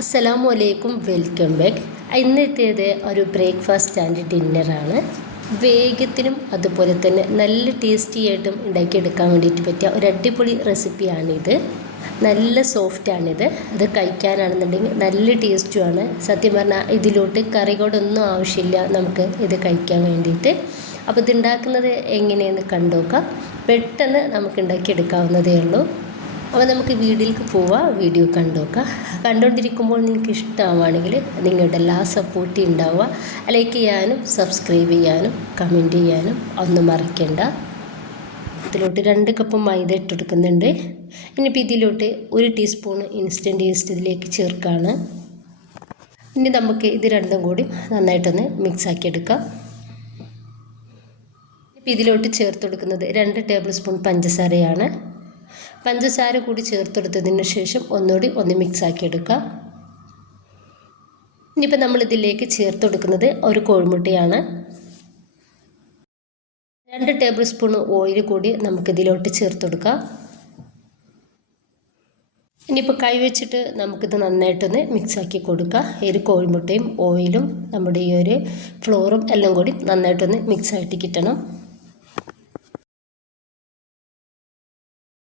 അസ്സലാമലൈക്കും, welcome back. ഇന്നത്തേത് ഒരു breakfast and ഡിന്നറാണ്. വേഗത്തിനും അതുപോലെ തന്നെ നല്ല ടേസ്റ്റി ആയിട്ടും ഉണ്ടാക്കിയെടുക്കാൻ വേണ്ടിയിട്ട് പറ്റിയ ഒരു അടിപൊളി റെസിപ്പിയാണിത്. നല്ല സോഫ്റ്റാണിത്. അത് കഴിക്കാനാണെന്നുണ്ടെങ്കിൽ നല്ല ടേസ്റ്റുമാണ്. സത്യം പറഞ്ഞാൽ ഇതിലോട്ട് കറികളൊന്നും ആവശ്യമില്ല നമുക്ക് ഇത് കഴിക്കാൻ വേണ്ടിയിട്ട്. അപ്പോൾ ഇതുണ്ടാക്കുന്നത് എങ്ങനെയെന്ന് കണ്ടുനോക്കാം. പെട്ടെന്ന് നമുക്ക് ഉണ്ടാക്കിയെടുക്കാവുന്നതേ ഉള്ളൂ. അപ്പോൾ നമുക്ക് വീഡിയോയിലേക്ക് പോവാം. വീഡിയോ കണ്ടുനോക്കാം. കണ്ടുകൊണ്ടിരിക്കുമ്പോൾ നിങ്ങൾക്ക് ഇഷ്ടമാവുകയാണെങ്കിൽ നിങ്ങളുടെ എല്ലാ സപ്പോർട്ടും ഉണ്ടാവുക. ലൈക്ക് ചെയ്യാനും സബ്സ്ക്രൈബ് ചെയ്യാനും കമൻറ്റ് ചെയ്യാനും ഒന്നും മറക്കണ്ട. ഇതിലോട്ട് 2 കപ്പ് മൈദ ഇട്ടെടുക്കുന്നുണ്ട്. ഇനിയിപ്പോൾ ഇതിലോട്ട് 1 ടീസ്പൂൺ ഇൻസ്റ്റൻറ്റ് ഈസ്റ്റ് ഇതിലേക്ക് ചേർക്കുകയാണ്. ഇനി നമുക്ക് ഇത് രണ്ടും കൂടി നന്നായിട്ടൊന്ന് മിക്സാക്കി എടുക്കാം. ഇപ്പോൾ ഇതിലോട്ട് ചേർത്ത് കൊടുക്കുന്നത് 2 ടേബിൾ സ്പൂൺ പഞ്ചസാരയാണ്. പഞ്ചസാര കൂടി ചേർത്തെടുത്തതിന് ശേഷം ഒന്ന് മിക്സാക്കി എടുക്കുക. ഇനിയിപ്പോൾ നമ്മളിതിലേക്ക് ചേർത്ത് കൊടുക്കുന്നത് ഒരു കോഴിമുട്ടയാണ്. 2 ടേബിൾ സ്പൂൺ ഓയിൽ കൂടി നമുക്കിതിലോട്ട് ചേർത്ത് കൊടുക്കാം. ഇനിയിപ്പോൾ കൈ വെച്ചിട്ട് നമുക്കിത് നന്നായിട്ടൊന്ന് മിക്സാക്കി കൊടുക്കുക. ഈ ഒരു കോഴിമുട്ടയും ഓയിലും നമ്മുടെ ഈ ഒരു ഫ്ലോറും എല്ലാം കൂടി നന്നായിട്ടൊന്ന് മിക്സായിട്ട് കിട്ടണം.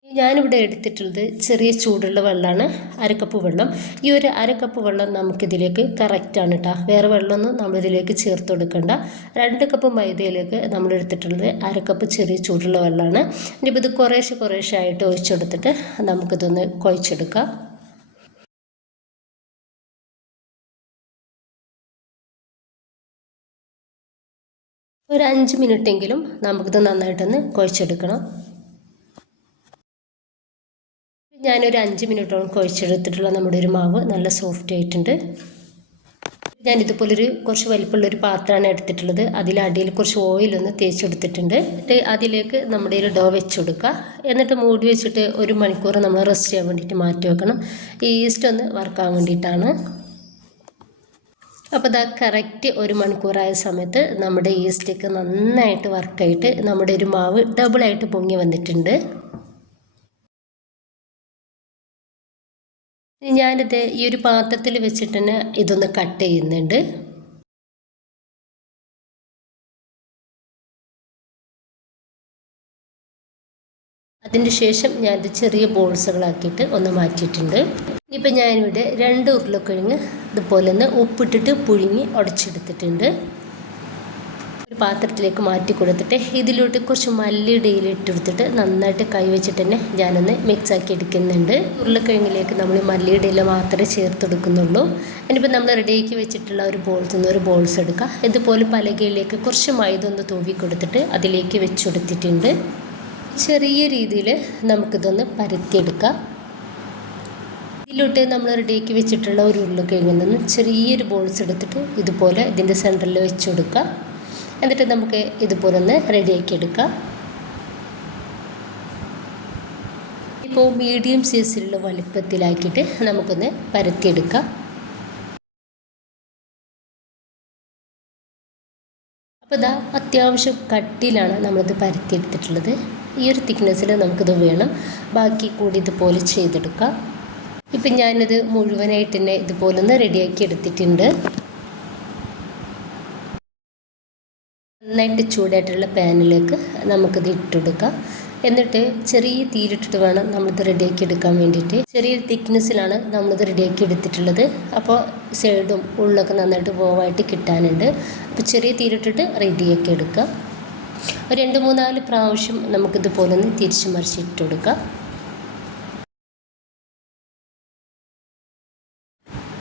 ഞാനിവിടെ എടുത്തിട്ടുള്ളത് ചെറിയ ചൂടുള്ള വെള്ളമാണ്, 1/2 കപ്പ് വെള്ളം. ഈ ഒരു 1/2 കപ്പ് വെള്ളം നമുക്കിതിലേക്ക് കറക്റ്റാണ് കേട്ടോ. വേറെ വെള്ളമൊന്നും നമ്മളിതിലേക്ക് ചേർത്ത് കൊടുക്കണ്ട. 2 കപ്പ് മൈദയിലേക്ക് നമ്മൾ എടുത്തിട്ടുള്ളത് 1/2 കപ്പ് ചെറിയ ചൂടുള്ള വെള്ളമാണ്. ഇനിയിപ്പോൾ ഇത് കുറേശ്ശെ ആയിട്ട് ഒഴിച്ചെടുത്തിട്ട് നമുക്കിതൊന്ന് കുഴച്ചെടുക്കാം. ഒരു 5 മിനിറ്റെങ്കിലും നമുക്കിത് നന്നായിട്ടൊന്ന് കുഴച്ചെടുക്കണം. ഞാനൊരു 5 മിനിറ്റോളം കുഴച്ചെടുത്തിട്ടുള്ള നമ്മുടെ ഒരു മാവ് നല്ല സോഫ്റ്റ് ആയിട്ടുണ്ട്. ഞാനിതുപോലൊരു കുറച്ച് വലിപ്പമുള്ളൊരു പാത്രമാണ് എടുത്തിട്ടുള്ളത്. അതിലടിയിൽ കുറച്ച് ഓയിലൊന്ന് തേച്ചെടുത്തിട്ടുണ്ട്. അതിലേക്ക് നമ്മുടെ ഒരു ഡോ വെച്ച് കൊടുക്കുക. എന്നിട്ട് മൂടി വെച്ചിട്ട് 1 മണിക്കൂർ നമ്മൾ റെസ്റ്റ് ചെയ്യാൻ വേണ്ടിയിട്ട് മാറ്റി വെക്കണം. ഈ ഈസ്റ്റ് ഒന്ന് വറുക്കാൻ വേണ്ടിയിട്ടാണ്. അപ്പോൾ ഇതാ കറക്റ്റ് 1 മണിക്കൂറായ സമയത്ത് നമ്മുടെ ഈസ്റ്റൊക്കെ നന്നായിട്ട് വർക്കായിട്ട് നമ്മുടെ ഒരു മാവ് ഡബിളായിട്ട് പൊങ്ങി വന്നിട്ടുണ്ട്. ഞാനിത് ഈ ഒരു പാത്രത്തിൽ വെച്ചിട്ട് തന്നെ ഇതൊന്ന് കട്ട് ചെയ്യുന്നുണ്ട്. അതിന് ശേഷം ഞാനിത് ചെറിയ ബോൾസുകളാക്കിയിട്ട് ഒന്ന് മാറ്റിയിട്ടുണ്ട്. ഇപ്പം ഞാനിവിടെ 2 ഉരുളക്കിഴങ്ങ് ഇതുപോലെ ഒന്ന് ഉപ്പിട്ടിട്ട് പുഴുങ്ങി ഉടച്ചെടുത്തിട്ടുണ്ട്. ഒരു പാത്രത്തിലേക്ക് മാറ്റി കൊടുത്തിട്ട് ഇതിലോട്ട് കുറച്ച് മല്ലിയുടെ ഇല ഇട്ടെടുത്തിട്ട് നന്നായിട്ട് കൈ വെച്ചിട്ട് തന്നെ ഞാനൊന്ന് മിക്സാക്കി എടുക്കുന്നുണ്ട്. ഉരുളക്കിഴങ്ങിലേക്ക് നമ്മൾ മല്ലിയുടെ ഇല മാത്രമേ ചേർത്തെടുക്കുന്നുള്ളൂ. ഇനിയിപ്പോൾ നമ്മൾ റെഡിയാക്കി വെച്ചിട്ടുള്ള ഒരു ബോൾസ് എടുക്കുക. ഇതുപോലെ പലകയിലേക്ക് കുറച്ച് മൈദ ഒന്ന് തൂവി കൊടുത്തിട്ട് അതിലേക്ക് വെച്ചെടുത്തിട്ടുണ്ട്. ചെറിയ രീതിയിൽ നമുക്കിതൊന്ന് പരത്തിയെടുക്കാം. ഇതിലോട്ട് നമ്മൾ റെഡിയാക്കി വെച്ചിട്ടുള്ള ഒരു ഉരുളക്കിഴങ്ങിൽ നിന്ന് ചെറിയൊരു ബോൾസ് എടുത്തിട്ട് ഇതുപോലെ ഇതിൻ്റെ സെൻറ്ററിൽ വെച്ച് കൊടുക്കുക. എന്നിട്ട് നമുക്ക് ഇതുപോലെ ഒന്ന് റെഡിയാക്കി എടുക്കാം. ഇപ്പോൾ മീഡിയം സൈസിലുള്ള വലുപ്പത്തിലാക്കിയിട്ട് നമുക്കൊന്ന് പരത്തിയെടുക്കാം. അപ്പോൾ ഇതാ അത്യാവശ്യം കട്ടിയിലാണ് നമ്മളിത് പരത്തിയെടുത്തിട്ടുള്ളത്. ഈ ഒരു തിക്നെസ്സിൽ നമുക്കിത് വേണം. ബാക്കി കൂടി ഇതുപോലെ ചെയ്തെടുക്കാം. ഇപ്പം ഞാനിത് മുഴുവനായിട്ട് തന്നെ ഇതുപോലെ ഒന്ന് റെഡിയാക്കി എടുത്തിട്ടുണ്ട്. നന്നായിട്ട് ചൂടായിട്ടുള്ള പാനിലേക്ക് നമുക്കിത് ഇട്ടെടുക്കാം. എന്നിട്ട് ചെറിയ തീയിലിട്ടിട്ട് വേണം നമ്മളിത് റെഡിയാക്കി എടുക്കാൻ വേണ്ടിയിട്ട്. ചെറിയ തിക്നെസ്സിലാണ് നമ്മളിത് റെഡിയാക്കി എടുത്തിട്ടുള്ളത്. അപ്പോൾ സൈഡും ഉള്ളൊക്കെ നന്നായിട്ട് പോവായിട്ട് കിട്ടാനുണ്ട്. അപ്പോൾ ചെറിയ തീയിലിട്ടിട്ട് റെഡിയാക്കി എടുക്കാം. ഒരു 2-3-4 പ്രാവശ്യം നമുക്കിതുപോലെ ഒന്ന് തിരിച്ച് മറിച്ചിട്ട് കൊടുക്കാം.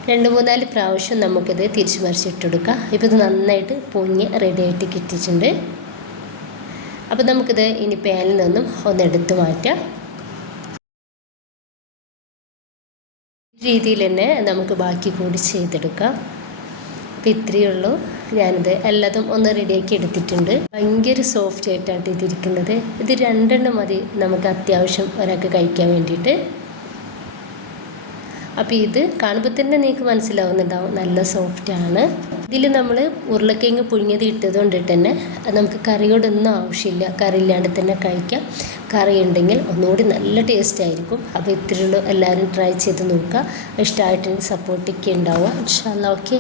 2-3-4 പ്രാവശ്യം നമുക്കിത് തിരിച്ച് മറിച്ചിട്ടെടുക്കാം. ഇപ്പോൾ ഇത് നന്നായിട്ട് പൊങ്ങി റെഡിയായിട്ട് കിട്ടിയിട്ടുണ്ട്. അപ്പോൾ നമുക്കിത് ഇനി പാനിൽ നിന്നും ഒന്നെടുത്ത് മാറ്റാം. ഈ രീതിയിൽ തന്നെ നമുക്ക് ബാക്കി കൂടി ചെയ്തെടുക്കാം. അപ്പോൾ ഇത്രയേ ഉള്ളൂ. ഞാനിത് എല്ലാതും ഒന്ന് റെഡിയാക്കി എടുത്തിട്ടുണ്ട്. ഭയങ്കര സോഫ്റ്റ് ആയിട്ടാണ് ഇതിരിക്കുന്നത്. ഇത് 2 എണ്ണം മതി നമുക്ക് അത്യാവശ്യം ഒരാൾക്ക് കഴിക്കാൻ വേണ്ടിയിട്ട്. അപ്പോൾ ഇത് കാണുമ്പോൾ തന്നെ നിങ്ങൾക്ക് മനസ്സിലാവുന്നുണ്ടാവും നല്ല സോഫ്റ്റാണ്. ഇതിൽ നമ്മൾ ഉരുളക്കിഴങ്ങ് പുഴുങ്ങിയത് ഇട്ടത് കൊണ്ടിട്ട് തന്നെ നമുക്ക് കറിയോടൊന്നും ആവശ്യമില്ല, കറി ഇല്ലാണ്ട് തന്നെ കഴിക്കാം. കറി ഉണ്ടെങ്കിൽ ഒന്നുകൂടി നല്ല ടേസ്റ്റ് ആയിരിക്കും. അപ്പോൾ ഇത്രയുള്ളൂ, എല്ലാവരും ട്രൈ ചെയ്ത് നോക്കുക. ഇഷ്ടമായിട്ടുണ്ടെങ്കിൽ സപ്പോർട്ടൊക്കെ ഉണ്ടാവുക. ഇൻഷാ അല്ലാഹ്. ഓക്കെ.